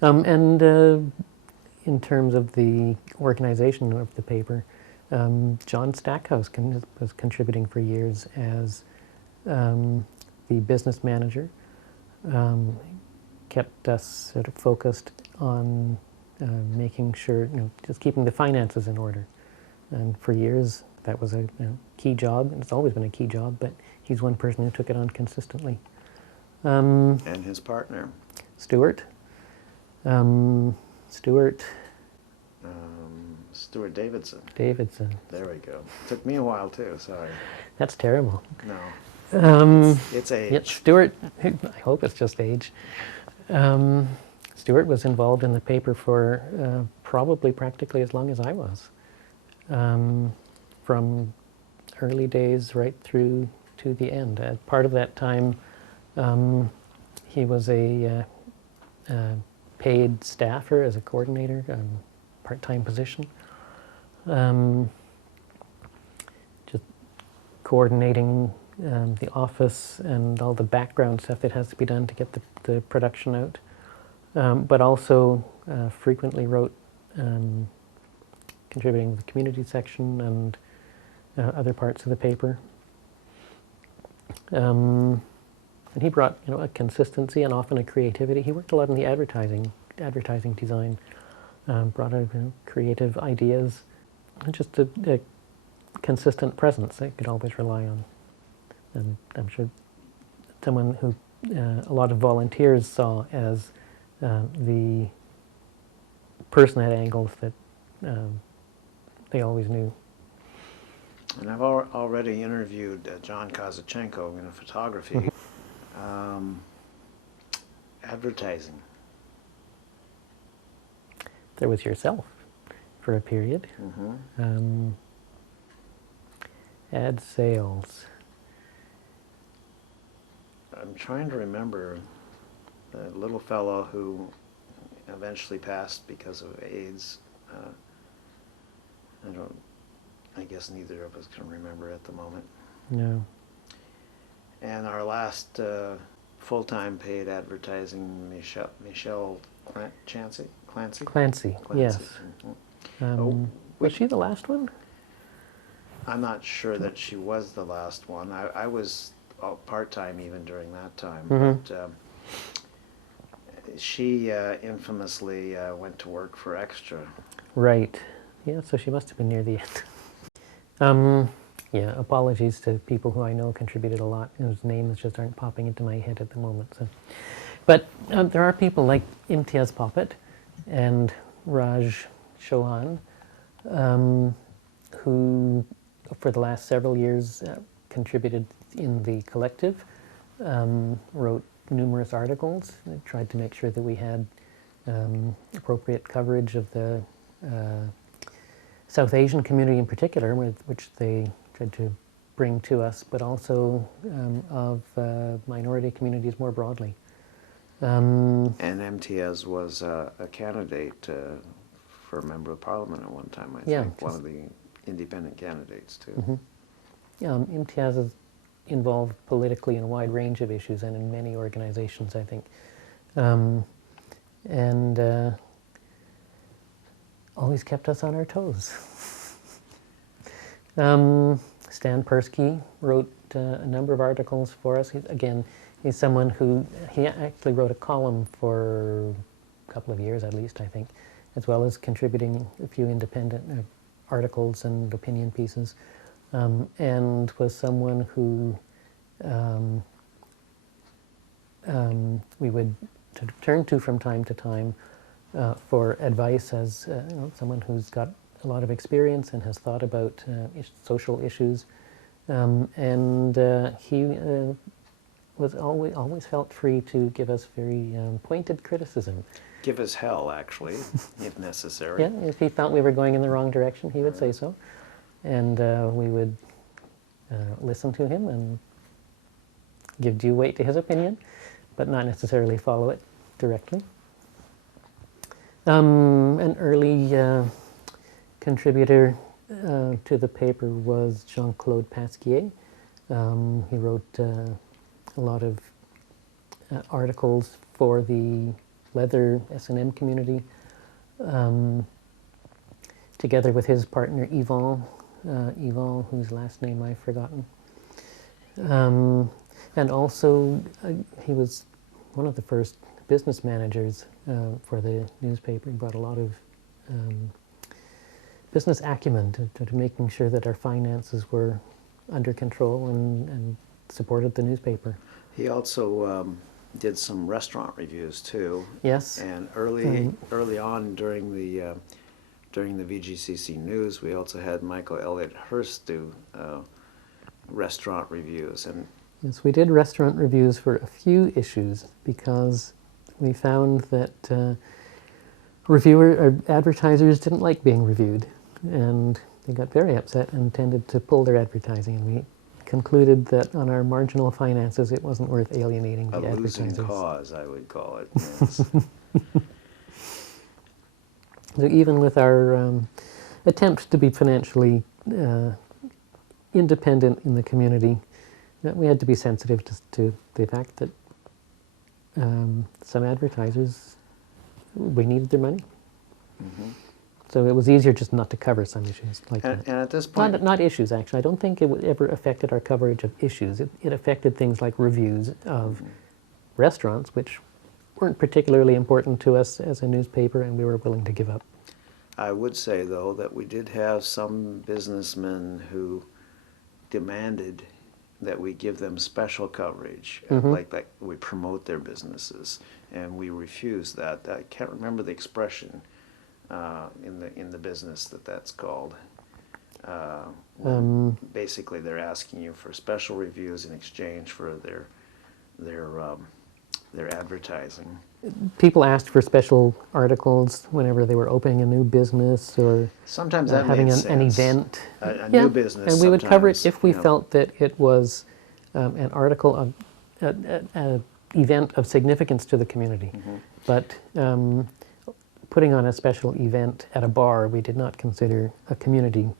And in terms of the organization of the paper, John Stackhouse was contributing for years as the business manager. Kept us sort of focused on making sure, just keeping the finances in order. And for years, that was a key job, and it's always been a key job, but he's one person who took it on consistently. And his partner? Stuart. Stuart Davidson. Davidson. There we go. Took me a while too, sorry. That's terrible. No. It's age. Yet Stuart, I hope it's just age. Stuart was involved in the paper for probably practically as long as I was. From early days right through to the end. Part of that time, he was a paid staffer as a coordinator, part-time position. Just coordinating the office and all the background stuff that has to be done to get the production out. But also frequently wrote, contributing to the community section and other parts of the paper. And he brought a consistency and often a creativity. He worked a lot in the advertising design, brought out creative ideas, and just a consistent presence that you could always rely on. And I'm sure someone who a lot of volunteers saw as the person at angles that they always knew. And I've already interviewed John Kozachenko in photography. Advertising. There was yourself for a period. Mm-hmm. Ad sales. I'm trying to remember the little fellow who eventually passed because of AIDS. I guess neither of us can remember at the moment. No. And our last full-time paid advertising, Michelle Clancey? Clancey, yes. Mm-hmm. Was she the last one? I'm not sure that she was the last one. I was part-time even during that time. Mm-hmm. But she infamously went to work for Xtra. Right. Yeah, so she must have been near the end. Yeah, apologies to people who I know contributed a lot, whose names just aren't popping into my head at the moment. So. But there are people like Imtiaz Popat and Raz Takhar, who for the last several years contributed in the collective, wrote numerous articles, tried to make sure that we had appropriate coverage of the South Asian community in particular, which they tried to bring to us, but also of minority communities more broadly. And Imtiaz was a candidate for a member of parliament at one time, I think. One of the independent candidates, too. Mm-hmm. Imtiaz is involved politically in a wide range of issues and in many organizations, I think. And always kept us on our toes. Stan Persky wrote a number of articles for us. He's someone who, he actually wrote a column for a couple of years at least, I think, as well as contributing a few independent articles and opinion pieces, and was someone who we would turn to from time to time for advice as someone who's got a lot of experience and has thought about social issues, and he was always felt free to give us very pointed criticism. Give us hell, actually, if necessary. Yeah, if he thought we were going in the wrong direction, he would say so, and we would listen to him and give due weight to his opinion, but not necessarily follow it directly. An early contributor to the paper was Jean-Claude Pasquier. He wrote a lot of articles for the leather S&M community, together with his partner Yvon, whose last name I've forgotten. And also, he was one of the first business managers for the newspaper. He brought a lot of business acumen to making sure that our finances were under control and supported the newspaper. He also did some restaurant reviews too. Yes. And early on during the VGCC News, we also had Michael Eliot Hurst do restaurant reviews. And yes, we did restaurant reviews for a few issues because we found that advertisers didn't like being reviewed, and they got very upset and tended to pull their advertising. And we concluded that on our marginal finances, it wasn't worth alienating the advertisers. A losing cause, I would call it. Yes. So even with our attempt to be financially independent in the community, we had to be sensitive to the fact that some advertisers, we needed their money. Mm-hmm. So it was easier just not to cover some issues like that. And at this point... Not issues, actually. I don't think it ever affected our coverage of issues. It affected things like reviews of restaurants, which weren't particularly important to us as a newspaper, and we were willing to give up. I would say, though, that we did have some businessmen who demanded that we give them special coverage, like we promote their businesses, and we refused that. I can't remember the expression in the business that's called. Basically, they're asking you for special reviews in exchange for their advertising. People asked for special articles whenever they were opening a new business or sometimes that having an event. A new business. And we would cover it if we felt that it was an article, an event of significance to the community. Mm-hmm. But putting on a special event at a bar, we did not consider a community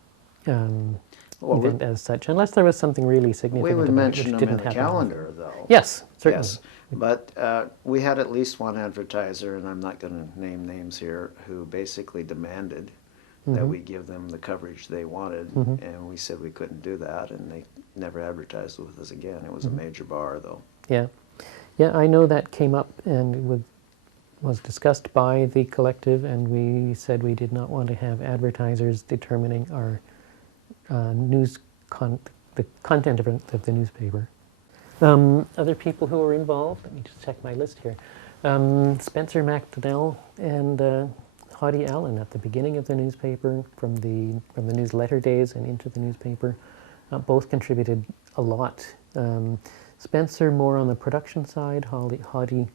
event as such, unless there was something really significant. We would mention them in the calendar, though. Yes, certainly. Yes. But we had at least one advertiser, and I'm not going to name names here, who basically demanded that we give them the coverage they wanted, and we said we couldn't do that, and they never advertised with us again. It was a major bar, though. Yeah. Yeah, I know that came up, and it was discussed by the collective, and we said we did not want to have advertisers determining our the content of the newspaper. Other people who were involved, let me just check my list here. Spencer Macdonnell and Hoddy Allen at the beginning of the newspaper, from the newsletter days and into the newspaper, both contributed a lot. Spencer more on the production side. Hoddy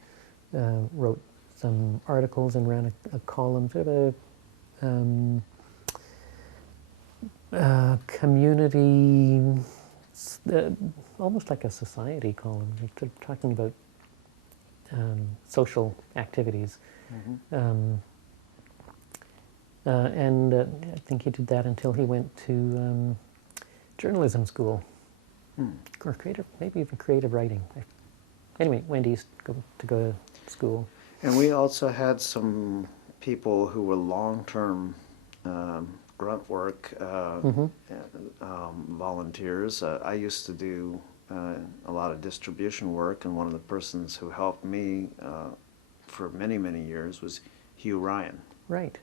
wrote some articles and ran a column, sort of a community, almost like a society column, talking about social activities. And I think he did that until he went to journalism school, or maybe even creative writing. Anyway, went east to go to school. And we also had some people who were long-term grunt work volunteers. I used to do a lot of distribution work, and one of the persons who helped me for many, many years was Hugh Ryan. Right.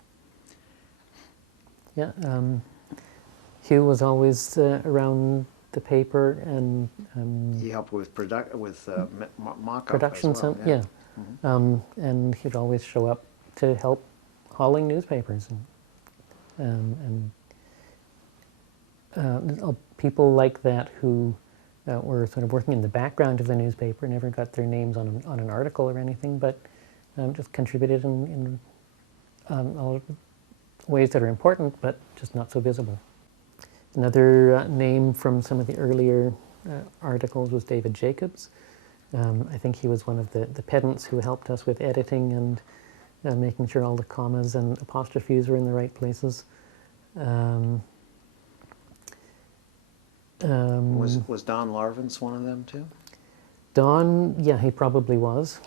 Yeah. Hugh was always around the paper, and he helped with mock-up production. as well. Yeah. And he'd always show up to help hauling newspapers, and people like that who were sort of working in the background of the newspaper, never got their names on an article or anything, but just contributed in all of ways that are important, but just not so visible. Another name from some of the earlier articles was David Jacobs. I think he was one of the pedants who helped us with editing and making sure all the commas and apostrophes were in the right places. Was Don Larventz one of them too? Don, yeah, he probably was.